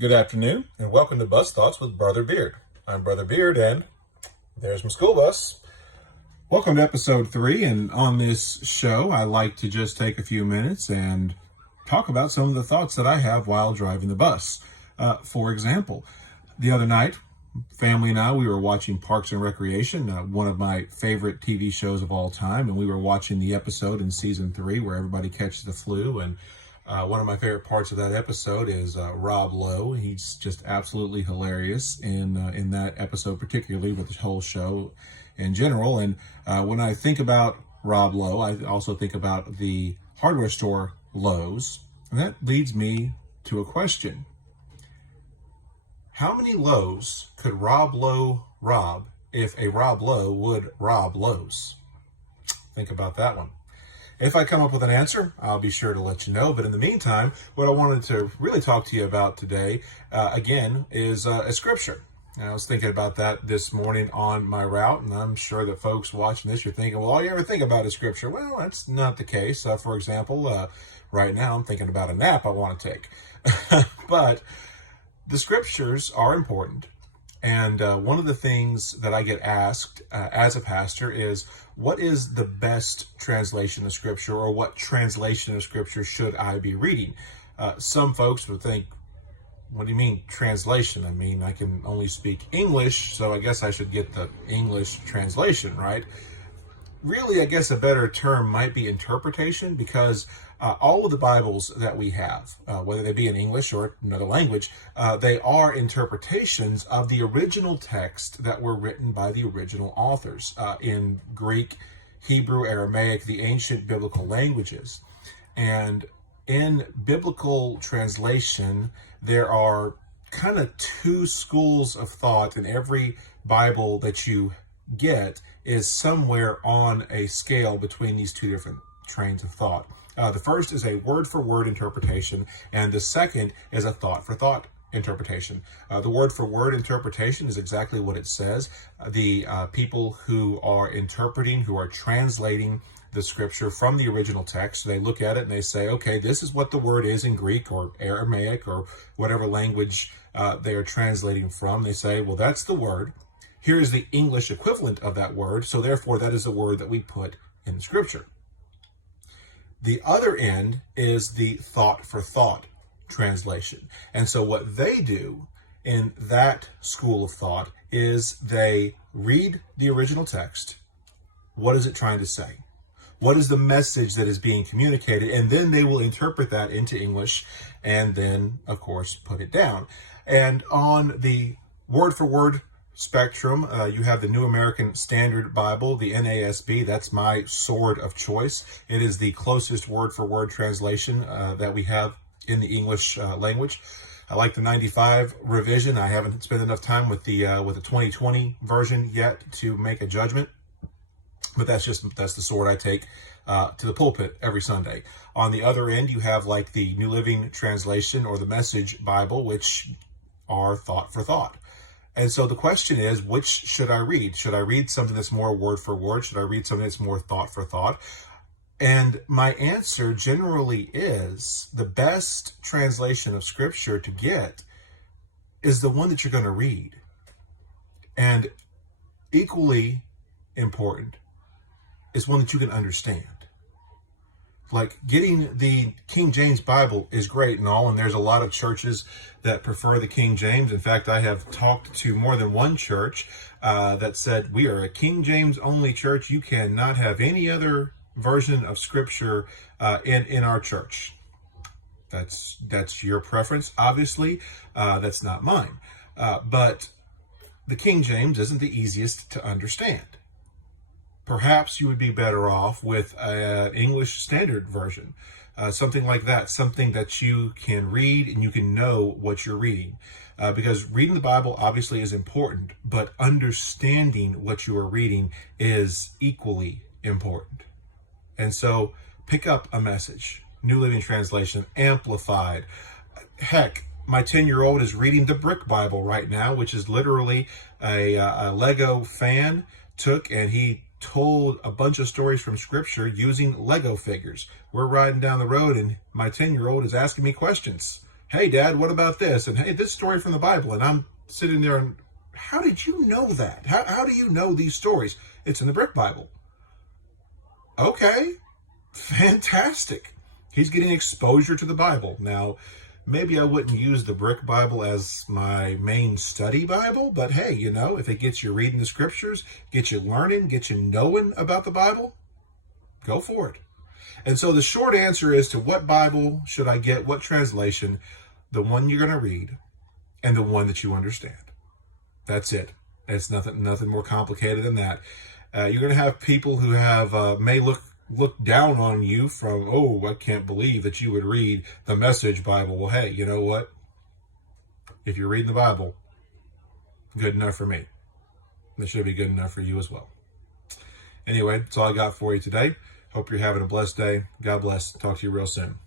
Good afternoon, and welcome to Bus Thoughts with Brother Beard. I'm Brother Beard, and there's my school bus. Welcome to episode 3, and on this show, I like to just take a few minutes and talk about some of the thoughts that I have while driving the bus. For example, the other night, family and I, we were watching Parks and Recreation, one of my favorite TV shows of all time, and we were watching the episode in season 3 where everybody catches the flu, and one of my favorite parts of that episode is Rob Lowe. He's just absolutely hilarious in that episode, particularly, with the whole show in general. And when I think about Rob Lowe, I also think about the hardware store Lowe's, and that leads me to a question. How many Lowe's could Rob Lowe rob if a Rob Lowe would rob Lowe's? Think about that one. If I come up with an answer, I'll be sure to let you know. But in the meantime, what I wanted to really talk to you about today, again, is a scripture. And I was thinking about that this morning on my route, and I'm sure that folks watching this, you're thinking, well, all you ever think about is scripture. Well, that's not the case. For example, right now I'm thinking about a nap I want to take. But the scriptures are important. And one of the things that I get asked as a pastor is, what is the best translation of Scripture, or what translation of Scripture should I be reading? Some folks would think, what do you mean translation? I mean, I can only speak English, so I guess I should get the English translation, right? Really, I guess a better term might be interpretation, because all of the Bibles that we have, whether they be in English or another language, they are interpretations of the original text that were written by the original authors in Greek, Hebrew, Aramaic, the ancient biblical languages. And in biblical translation, there are kind of two schools of thought, and every Bible that you get is somewhere on a scale between these two different trains of thought. The first is a word-for-word interpretation, and the second is a thought-for-thought interpretation. The word-for-word interpretation is exactly what it says. The people who are interpreting, who are translating the scripture from the original text, they look at it and they say, okay, this is what the word is in Greek or Aramaic or whatever language they are translating from. They say, well, that's the word. Here is the English equivalent of that word, so therefore that is the word that we put in the scripture. The other end is the thought-for-thought translation. And so what they do in that school of thought is they read the original text. What is it trying to say? What is the message that is being communicated? And then they will interpret that into English and then, of course, put it down. And on the word-for-word spectrum, you have the New American Standard Bible, the NASB. That's my sword of choice. It is the closest word-for-word translation that we have in the English language. I like the 95 revision. I haven't spent enough time with the 2020 version yet to make a judgment, but that's the sword I take to the pulpit every Sunday. On the other end, you have like the New Living Translation or the Message Bible, which are thought for thought. And so the question is, which should I read? Should I read something that's more word for word? Should I read something that's more thought for thought? And my answer generally is the best translation of scripture to get is the one that you're going to read. And equally important is one that you can understand. Like, getting the King James Bible is great and all, and there's a lot of churches that prefer the King James. In fact, I have talked to more than one church that said, we are a King James only church. You cannot have any other version of scripture in our church. That's your preference, obviously. That's not mine. But the King James isn't the easiest to understand. Perhaps you would be better off with an English Standard Version, something like that, something that you can read and you can know what you're reading. Because reading the Bible obviously is important, but understanding what you are reading is equally important. And so pick up a Message, New Living Translation, Amplified. Heck, my 10-year-old is reading the Brick Bible right now, which is literally a Lego fan took and he told a bunch of stories from scripture using Lego figures. We're riding down the road and my 10-year-old is asking me questions. hey, Dad, what about this? And hey, this story from the Bible. And I'm sitting there and, how did you know that? How do you know these stories? It's in the Brick Bible. Okay, fantastic. He's getting exposure to the Bible. Now, maybe I wouldn't use the Brick Bible as my main study Bible, but hey, you know, if it gets you reading the scriptures, gets you learning, gets you knowing about the Bible, go for it. And so the short answer is to what Bible should I get, what translation? The one you're going to read and the one that you understand. That's it. It's nothing more complicated than that. You're going to have people who have may look down on you from, oh, I can't believe that you would read the Message Bible. Well, hey, you know what? If you're reading the Bible, good enough for me. It should be good enough for you as well. Anyway, that's all I got for you today. Hope you're having a blessed day. God bless. Talk to you real soon.